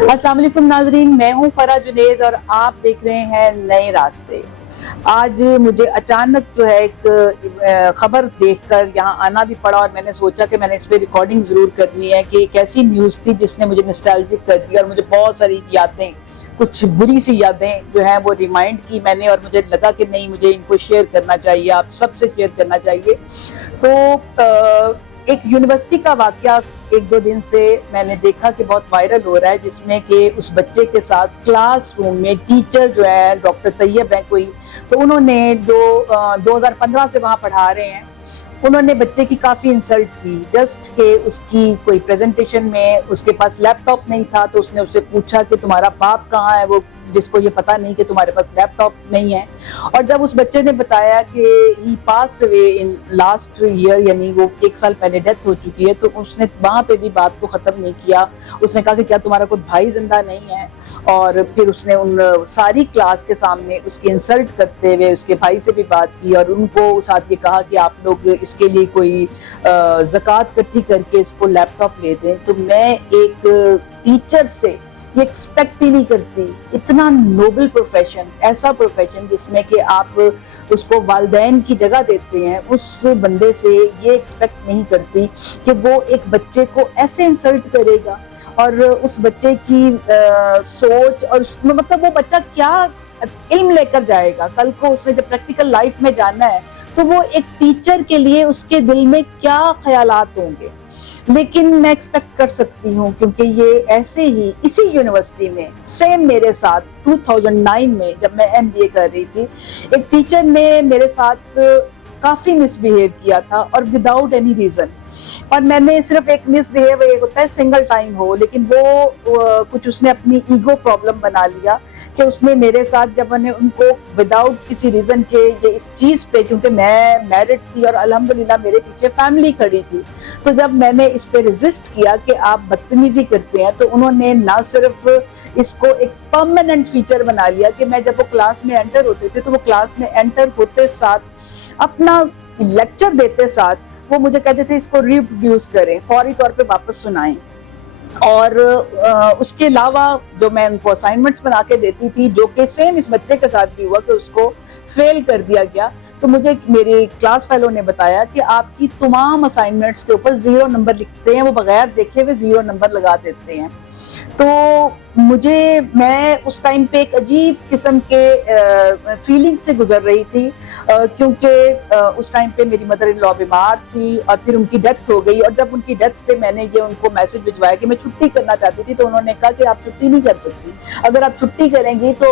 السلام علیکم ناظرین، میں ہوں فرح جنید اور آپ دیکھ رہے ہیں نئے راستے۔ آج مجھے اچانک جو ہے ایک خبر دیکھ کر یہاں آنا بھی پڑا اور میں نے سوچا کہ میں نے اس پہ ریکارڈنگ ضرور کرنی ہے کہ ایک ایسی نیوز تھی جس نے مجھے نسٹالجک کر دیا اور مجھے بہت ساری یادیں، کچھ بری سی یادیں جو ہیں وہ ریمائنڈ کی میں نے، اور مجھے لگا کہ نہیں، مجھے ان کو شیئر کرنا چاہیے، آپ سب سے شیئر کرنا چاہیے۔ تو ایک یونیورسٹی کا واقعہ ایک دو دن سے میں نے دیکھا کہ بہت وائرل ہو رہا ہے، جس میں کہ اس بچے کے ساتھ کلاس روم میں ٹیچر جو ہے ڈاکٹر طیب ہیں کوئی، تو انہوں نے 2015 سے وہاں پڑھا رہے ہیں، انہوں نے بچے کی کافی انسلٹ کی، جسٹ کہ اس کی کوئی پریزنٹیشن میں اس کے پاس لیپ ٹاپ نہیں تھا تو اس نے اس سے پوچھا کہ تمہارا باپ کہاں ہے، وہ جس کو یہ پتا نہیں کہ تمہارے پاس لیپ ٹاپ نہیں ہے۔ اور جب اس بچے نے بتایا کہ he passed away in last year, یعنی وہ 1 سال پہلے ڈیتھ ہو چکی ہے، تو اس نے وہاں پہ بھی بات کو ختم نہیں کیا۔ اس نے کہا کہ کیا تمہارا کوئی بھائی زندہ نہیں ہے، اور پھر اس نے ان ساری کلاس کے سامنے اس کی انسلٹ کرتے ہوئے اس کے بھائی سے بھی بات کی، اور ان کو ساتھ یہ کہا کہ آپ لوگ اس کے لیے کوئی زکوٰۃ اکٹھی کر کے اس کو لیپ ٹاپ لے دیں۔ تو میں ایک ٹیچر سے یہ ایکسپیکٹ ہی نہیں کرتی، اتنا نوبل پروفیشن، ایسا پروفیشن جس میں کہ آپ اس کو والدین کی جگہ دیتے ہیں، اس بندے سے یہ ایکسپیکٹ نہیں کرتی کہ وہ ایک بچے کو ایسے انسلٹ کرے گا، اور اس بچے کی سوچ اور مطلب وہ بچہ کیا علم لے کر جائے گا کل کو، اس نے جب پریکٹیکل لائف میں جانا ہے تو وہ ایک ٹیچر کے لیے اس کے دل میں کیا خیالات ہوں گے۔ لیکن میں ایکسپیکٹ کر سکتی ہوں، کیونکہ یہ ایسے ہی اسی یونیورسٹی میں سیم میرے ساتھ 2009 میں جب میں MBA کر رہی تھی، ایک ٹیچر نے میرے ساتھ کافی مس بہیو کیا تھا، اور وداؤٹ اینی ریزن۔ اور میں نے صرف ایک مس بہیو ایک ہوتا ہے سنگل ٹائم ہو، لیکن وہ کچھ اس نے اپنی ایگو پرابلم بنا لیا کہ اس نے میرے ساتھ جب میں نے ان کو وداؤٹ کسی ریزن کے یہ اس چیز پہ، کیونکہ میں میرڈ تھی اور الحمدللہ میرے پیچھے فیملی کھڑی تھی، تو جب میں نے اس پہ ریزسٹ کیا کہ آپ بدتمیزی کرتے ہیں، تو انہوں نے نہ صرف اس کو ایک پرماننٹ فیچر بنا لیا کہ میں جب وہ کلاس میں انٹر ہوتے تھے تو وہ کلاس میں انٹر ہوتے ساتھ اپنا لیکچر دیتے ساتھ وہ مجھے کہتے تھے اس کو ریپروڈیوس کریں، فوری طور پہ واپس سنائیں۔ اور اس کے علاوہ جو میں ان کو اسائنمنٹس بنا کے دیتی تھی، جو کہ سیم اس بچے کے ساتھ بھی ہوا کہ اس کو فیل کر دیا گیا، تو مجھے میرے کلاس فیلو نے بتایا کہ آپ کی تمام اسائنمنٹس کے اوپر 0 نمبر لکھتے ہیں، وہ بغیر دیکھے ہوئے 0 نمبر لگا دیتے ہیں۔ تو میں اس ٹائم پہ ایک عجیب قسم کے فیلنگ سے گزر رہی تھی، کیونکہ اس ٹائم پہ میری مدر ان لا بیمار تھی اور پھر ان کی ڈیتھ ہو گئی، اور جب ان کی ڈیتھ پہ میں نے یہ ان کو میسج بھجوایا کہ میں چھٹی کرنا چاہتی تھی، تو انہوں نے کہا کہ آپ چھٹی نہیں کر سکتی، اگر آپ چھٹی کریں گی تو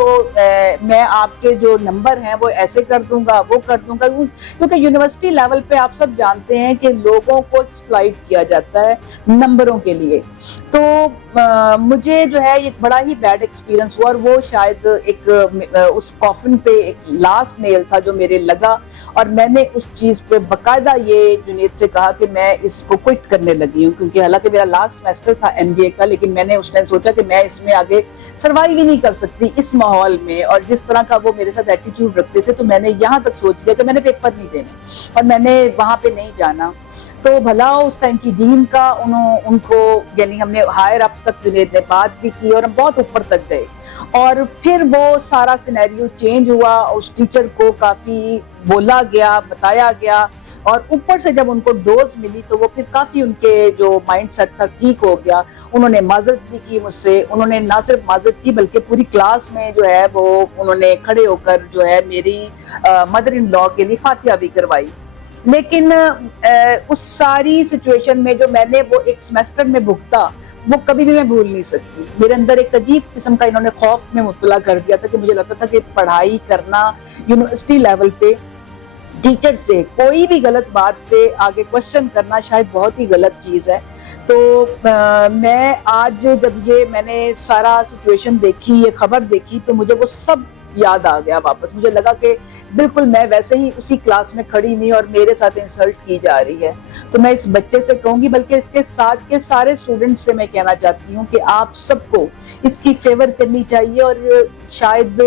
میں آپ کے جو نمبر ہیں وہ ایسے کر دوں گا، وہ کر دوں گا، کیونکہ یونیورسٹی لیول پہ آپ سب جانتے ہیں کہ لوگوں کو ایکسپلائٹ کیا جاتا ہے نمبروں کے لیے۔ تو مجھے جو ہے ایک بڑا ہی بیڈ ایکسپیرینس ہوا، اور وہ شاید ایک اس کافن پہ ایک لاسٹ نیل تھا جو میرے لگا، اور میں نے اس چیز پہ باقاعدہ یہ جنید سے کہا کہ میں اس کو کوئٹ کرنے لگی ہوں، کیونکہ حالانکہ میرا لاسٹ سیمسٹر تھا MBA کا، لیکن میں نے اس ٹائم سوچا کہ میں اس میں آگے سروائیو ہی نہیں کر سکتی اس ماحول میں، اور جس طرح کا وہ میرے ساتھ ایٹیٹیوڈ رکھتے تھے، تو میں نے یہاں تک سوچ لیا کہ میں نے پیپر نہیں دینے اور میں نے وہاں پہ نہیں جانا۔ تو بھلا اس ٹائم کی ڈین کا ان کو، یعنی ہم نے ہائر اپس تک جنید نے بات بھی کی اور ہم بہت اوپر تک گئے، اور پھر وہ سارا سینیریو چینج ہوا، اس ٹیچر کو کافی بولا گیا، بتایا گیا، اور اوپر سے جب ان کو ڈوز ملی تو وہ پھر کافی ان کے جو مائنڈ سیٹ تھا ٹھیک ہو گیا۔ انہوں نے معذرت بھی کی مجھ سے، انہوں نے نہ صرف معذرت کی بلکہ پوری کلاس میں جو ہے وہ انہوں نے کھڑے ہو کر جو ہے میری مدر ان لا کے لیے فاتحہ بھی کروائی۔ لیکن اس ساری سچویشن میں جو میں نے وہ ایک سیمسٹر میں بھگتا، وہ کبھی بھی میں بھول نہیں سکتی۔ میرے اندر ایک عجیب قسم کا انہوں نے خوف میں مبتلا کر دیا تھا کہ مجھے لگتا تھا کہ پڑھائی کرنا یونیورسٹی لیول پہ ٹیچر سے کوئی بھی غلط بات پہ آگے کوشچن کرنا شاید بہت ہی غلط چیز ہے۔ تو میں آج جب یہ میں نے سارا سچویشن دیکھی، یہ خبر دیکھی، تو مجھے وہ سب یاد آ گیا واپس۔ مجھے لگا کہ بالکل میں ویسے ہی اسی کلاس میں کھڑی ہوئی اور میرے ساتھ انسلٹ کی جا رہی ہے۔ تو میں اس بچے سے کہوں گی، بلکہ اس کے ساتھ کے سارے اسٹوڈنٹ سے میں کہنا چاہتی ہوں کہ آپ سب کو اس کی فیور کرنی چاہیے، اور شاید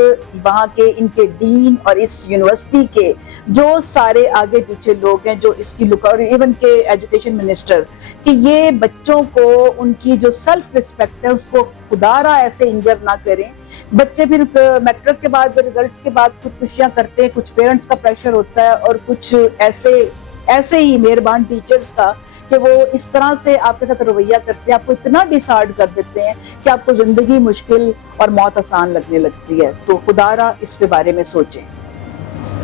وہاں کے ان کے ڈین اور اس یونیورسٹی کے جو سارے آگے پیچھے لوگ ہیں جو اس کی لک، اور ایون کے ایجوکیشن منسٹر، کہ یہ بچوں کو ان کی جو سیلف ریسپیکٹ ہے اس کو خدارا ایسے انجر نہ کریں. بچے پھر میٹرک کے بعد رزلٹس کے بعد خودکشیاں کرتے ہیں, کچھ پیرنٹس کا پریشر ہوتا ہے اور کچھ ایسے ہی مہربان ٹیچرز کا کہ وہ اس طرح سے آپ کے ساتھ رویہ کرتے ہیں, آپ کو اتنا ڈسہارڈ کر دیتے ہیں کہ آپ کو زندگی مشکل اور موت آسان لگنے لگتی ہے. تو خدا را اس کے بارے میں سوچیں.